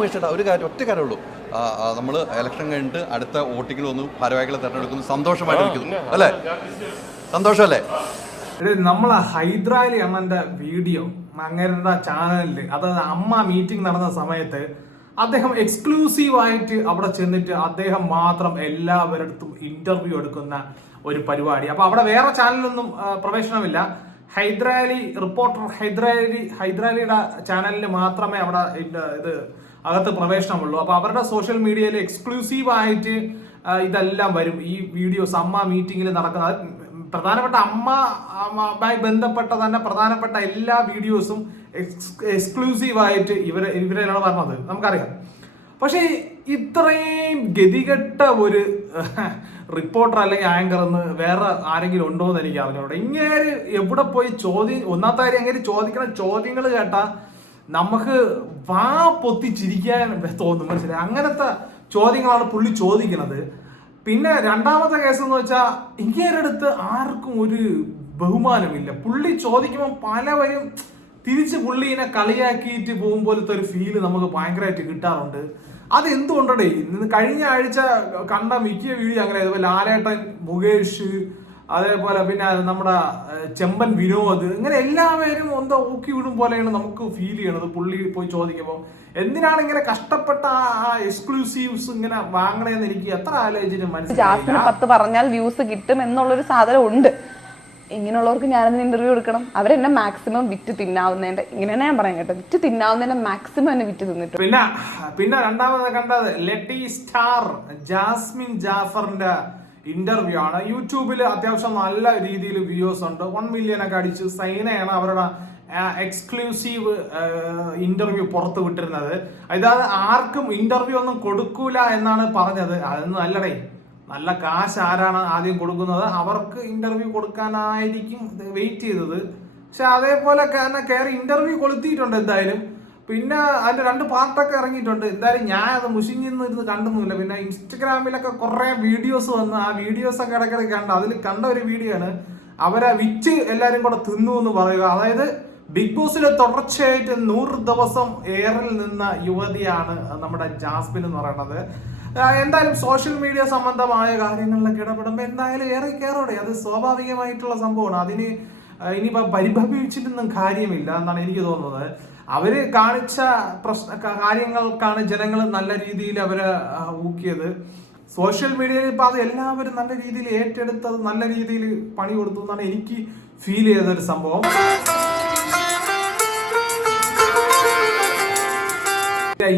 മുകേഷേട്ടാ ഒരു കാര്യം ഒറ്റ കാര്യമുള്ളൂ നമ്മൾ ഇലക്ഷൻ കഴിഞ്ഞിട്ട് അടുത്ത വോട്ടിങ്ങിൽ വന്നു ഭാരവാഹികളെ തെരഞ്ഞെടുക്കുന്നു. സന്തോഷമായിട്ട് ഇരിക്കുന്നു. അല്ലേ? സന്തോഷമല്ലേ? എടീ, നമ്മളെ ഹൈദരാലി അണ്ണന്റെ വീഡിയോ അങ്ങേരുടെ ചാനലിൽ അതായത് അമ്മ മീറ്റിംഗ് നടന്ന സമയത്ത് അദ്ദേഹം എക്സ്ക്ലൂസീവ് ആയിട്ട് അവിടെ ചെന്നിട്ട് അദ്ദേഹം മാത്രം എല്ലാവരടുത്തും ഇന്റർവ്യൂ എടുക്കുന്ന ഒരു പരിപാടി. അപ്പൊ അവിടെ വേറെ ചാനലൊന്നും പ്രവേശനമില്ല. ഹൈദരാലി റിപ്പോർട്ടർ ഹൈദരാലി ഹൈദരാലിയുടെ ചാനലിൽ മാത്രമേ അവിടെ ഇത് അകത്ത് പ്രവേശനമുള്ളൂ. അപ്പൊ അവരുടെ സോഷ്യൽ മീഡിയയിൽ എക്സ്ക്ലൂസീവ് ആയിട്ട് ഇതെല്ലാം വരും. ഈ വീഡിയോസ് അമ്മ മീറ്റിംഗിൽ നടക്കുന്ന പ്രധാനപ്പെട്ട അമ്മ അമ്മയുമായി ബന്ധപ്പെട്ട തന്നെ പ്രധാനപ്പെട്ട എല്ലാ വീഡിയോസും എക്സ്ക്ലൂസീവ് ആയിട്ട് ഇവരെ ഇവരെയാണ് പറഞ്ഞത്. നമുക്കറിയാം. പക്ഷേ ഇത്രയും ഗതികെട്ട ഒരു റിപ്പോർട്ടർ അല്ലെങ്കിൽ ആങ്കർ എന്ന് വേറെ ആരെങ്കിലും ഉണ്ടോ എന്ന് എനിക്ക് അറിഞ്ഞൂടെ ഇങ്ങനെ എവിടെ പോയി ചോദ്യം ഒന്നാമത്തെ കാര്യം അങ്ങനെ ചോദിക്കണ ചോദ്യങ്ങൾ കേട്ടാ നമുക്ക് വാ പൊത്തിച്ചിരിക്കാൻ തോന്നും മനസ്സിലായി? അങ്ങനത്തെ ചോദ്യങ്ങളാണ് പുള്ളി ചോദിക്കുന്നത്. പിന്നെ രണ്ടാമത്തെ കേസ് എന്ന് വെച്ചാൽ ഇങ്ങേരുടെ അടുത്ത് ആർക്കും ഒരു ബഹുമാനമില്ല. പുള്ളി ചോദിക്കുമ്പോൾ പലവരും തിരിച്ച് പുള്ളിനെ കളിയാക്കിയിട്ട് പോകും പോലത്തെ ഒരു ഫീൽ നമുക്ക് ഭയങ്കരമായിട്ട് കിട്ടാറുണ്ട്. അത് എന്തുകൊണ്ടേ കഴിഞ്ഞ ആഴ്ച കണ്ട മിക്ക വീഡിയോ അങ്ങനെ ലാലേട്ടൻ മുകേഷ് അതേപോലെ പിന്നെ നമ്മുടെ ചെമ്പൻ വിനോദ് ഇങ്ങനെ എല്ലാവരും എന്തോ ഊക്കി വിടും പോലെയാണ് നമുക്ക് ഫീൽ ചെയ്യണത്. പുള്ളി പോയി ചോദിക്കുമ്പോൾ എന്തിനാണ് ഇങ്ങനെ കഷ്ടപ്പെട്ട ആ എക്സ്ക്ലൂസീവ്സ് ഇങ്ങനെ വാങ്ങണേന്ന് എനിക്ക് എത്ര ആലോചിച്ചിട്ട് ജാസ്മിന് മനസ്സിലായില്ല പത്ത് പറഞ്ഞാൽ വ്യൂസ് കിട്ടും എന്നുള്ളൊരു സാധനം ഉണ്ട്. ഇങ്ങനെയുള്ളവർക്ക് ഞാനൊന്ന് ഇന്റർവ്യൂ എടുക്കണം? അവരെന്നെ മാക്സിമം വിറ്റ് തിന്നാവുന്നതിന്റെ ഇങ്ങനെ ഞാൻ പറയാൻ കേട്ടോ വിറ്റ് തിന്നാവുന്നതിന്റെ മാക്സിമം എന്നെ വിറ്റ് തിന്നിട്ട്. പിന്നെ പിന്നെ രണ്ടാമത് കണ്ടത് ലെറ്റി സ്റ്റാർ ജാസ്മിൻ ജാഫറിന്റെ ഇന്റർവ്യൂ ആണ്. യൂട്യൂബിൽ അത്യാവശ്യം നല്ല രീതിയിൽ വ്യൂസ് ഉണ്ട്. വൺ മില്യൺ ഒക്കെ അടിച്ച് സൈനയാണ് അവരുടെ എക്സ്ക്ലൂസീവ് ഇന്റർവ്യൂ പുറത്തു വിട്ടിരുന്നത്. അതായത് ആർക്കും ഇന്റർവ്യൂ ഒന്നും കൊടുക്കൂല എന്നാണ് പറഞ്ഞത്. അതൊന്നും അല്ലടേ. നല്ല കാശ് ആരാണ് ആദ്യം കൊടുക്കുന്നത്? അവർക്ക് ഇന്റർവ്യൂ കൊടുക്കാനായിരിക്കും വെയിറ്റ് ചെയ്തത്. പക്ഷെ അതേപോലെ തന്നെ കയറി ഇന്റർവ്യൂ കൊളുത്തിയിട്ടുണ്ട് എന്തായാലും. പിന്നെ അതിന്റെ രണ്ട് പാർട്ടൊക്കെ ഇറങ്ങിയിട്ടുണ്ട്. എന്തായാലും ഞാൻ അത് മുഷിഞ്ഞിന്ന് ഇരുന്ന് കണ്ടൊന്നുമില്ല. പിന്നെ ഇൻസ്റ്റഗ്രാമിലൊക്കെ കുറേ വീഡിയോസ് വന്ന് ആ വീഡിയോസ് ഒക്കെ ഇടയ്ക്കിടയ്ക്ക് കണ്ട അതിൽ കണ്ട ഒരു വീഡിയോ ആണ്. അവരെ വിച്ച് എല്ലാവരും കൂടെ തിന്നു എന്ന് പറയുക. അതായത് ബിഗ് ബോസിലെ തുടർച്ചയായിട്ട് നൂറ് ദിവസം എയറിൽ നിന്ന യുവതിയാണ് നമ്മുടെ ജാസ്മിൻ എന്ന് പറയുന്നത്. എന്തായാലും സോഷ്യൽ മീഡിയ സംബന്ധമായ കാര്യങ്ങളിലൊക്കെ ഇടപെടുമ്പോൾ എന്തായാലും ഏറെ കയറോടെ. അത് സ്വാഭാവികമായിട്ടുള്ള സംഭവമാണ്. അതിന് ഇനിയിപ്പോൾ ഇനിയിപ്പോ പരിഭവിച്ചിട്ടൊന്നും കാര്യമില്ല എന്നാണ് എനിക്ക് തോന്നുന്നത്. അവർ കാണിച്ച പ്രശ്ന കാര്യങ്ങൾക്കാണ് ജനങ്ങൾ നല്ല രീതിയിൽ അവരെ ആ, ഊക്കിയത്. സോഷ്യൽ മീഡിയയിൽ ഇപ്പൊ അത് എല്ലാവരും നല്ല രീതിയിൽ ഏറ്റെടുത്തത് നല്ല രീതിയിൽ പണി കൊടുത്തു എന്നാണ് എനിക്ക് ഫീൽ ചെയ്തൊരു സംഭവം.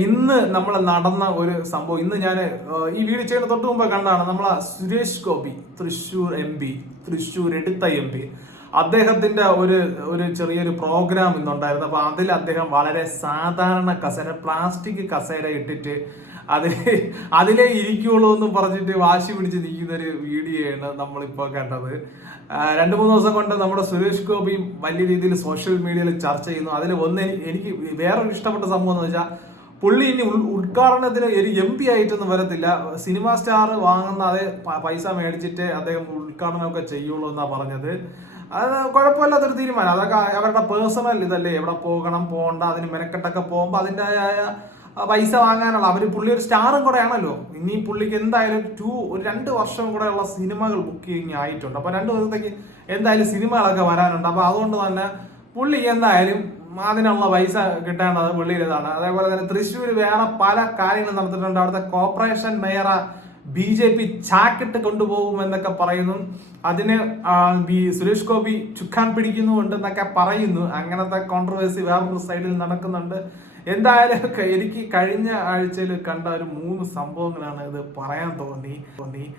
ഇന്ന് നമ്മൾ നടന്ന ഒരു സംഭവം ഇന്ന് ഞാൻ ഈ വീട് ചെയ്യുന്ന തൊട്ട് മുമ്പ് കണ്ടാണ് നമ്മളെ സുരേഷ് ഗോപി തൃശൂർ എം പി തൃശ്ശൂർ എടുത്ത എം പി. അദ്ദേഹത്തിന്റെ ഒരു ഒരു ചെറിയൊരു പ്രോഗ്രാം ഇന്നുണ്ടായിരുന്നു. അപ്പൊ അതിൽ അദ്ദേഹം വളരെ സാധാരണ കസേര പ്ലാസ്റ്റിക് കസേര ഇട്ടിട്ട് അതിൽ അതിലേ ഇരിക്കുള്ളൂ എന്ന് പറഞ്ഞിട്ട് വാശി പിടിച്ച് നിൽക്കുന്ന ഒരു വീഡിയോയാണ് നമ്മളിപ്പോൾ കണ്ടത്. രണ്ട് മൂന്ന് ദിവസം കൊണ്ട് നമ്മുടെ സുരേഷ് ഗോപിയും വലിയ രീതിയിൽ സോഷ്യൽ മീഡിയയിൽ ചർച്ച ചെയ്യുന്നു. അതിൽ ഒന്ന് എനിക്ക് വേറൊരു ഇഷ്ടപ്പെട്ട സംഭവം എന്ന് വെച്ചാൽ പുള്ളി ഇനി ഉദ്ഘാടനത്തിന് ഒരു എം പി ആയിട്ടൊന്നും വരത്തില്ല. സിനിമ സ്റ്റാർ വാങ്ങുന്ന അതേ പൈസ മേടിച്ചിട്ട് അദ്ദേഹം ഉദ്ഘാടനമൊക്കെ ചെയ്യുള്ളൂ എന്നാണ് പറഞ്ഞത്. അത് കുഴപ്പമില്ലാത്തൊരു തീരുമാനം. അതൊക്കെ അവരുടെ പേഴ്സണൽ ഇതല്ലേ? എവിടെ പോകണം പോകണ്ട അതിന് മെനക്കെട്ടൊക്കെ പോകുമ്പോൾ അതിന്റെതായ പൈസ വാങ്ങാനുള്ള. അവർ പുള്ളി ഒരു സ്റ്റാറും കൂടെ ആണല്ലോ. ഇനി പുള്ളിക്ക് എന്തായാലും ടു ഒരു രണ്ട് വർഷം കൂടെ ഉള്ള സിനിമകൾ ബുക്കിംഗ് ആയിട്ടുണ്ട്. അപ്പോൾ രണ്ട് ദിവസത്തേക്ക് എന്തായാലും സിനിമകളൊക്കെ വരാനുണ്ട്. അപ്പോൾ അതുകൊണ്ട് തന്നെ പുള്ളി എന്തായാലും അതിനുള്ള പൈസ കിട്ടേണ്ടത് പുള്ളിയുടേതാണ് അതേപോലെ തന്നെ തൃശ്ശൂർ വേറെ പല കാര്യങ്ങളും നടത്തിയിട്ടുണ്ട്. അവിടുത്തെ കോർപ്പറേഷൻ മേയറ ബി ജെ പി ചാക്കിട്ട് കൊണ്ടുപോകും എന്നൊക്കെ പറയുന്നു. അതിന് ബി- സുരേഷ് ഗോപി ചുക്കാൻ പിടിക്കുന്നുണ്ടെന്നൊക്കെ പറയുന്നു. അങ്ങനത്തെ കോൺട്രവേഴ്സി വേറൊരു സൈഡിൽ നടക്കുന്നുണ്ട്. എന്തായാലും എനിക്ക് കഴിഞ്ഞ ആഴ്ചയിൽ കണ്ട ഒരു മൂന്ന് സംഭവങ്ങളാണ് ഇത് പറയാൻ തോന്നി തോന്നി.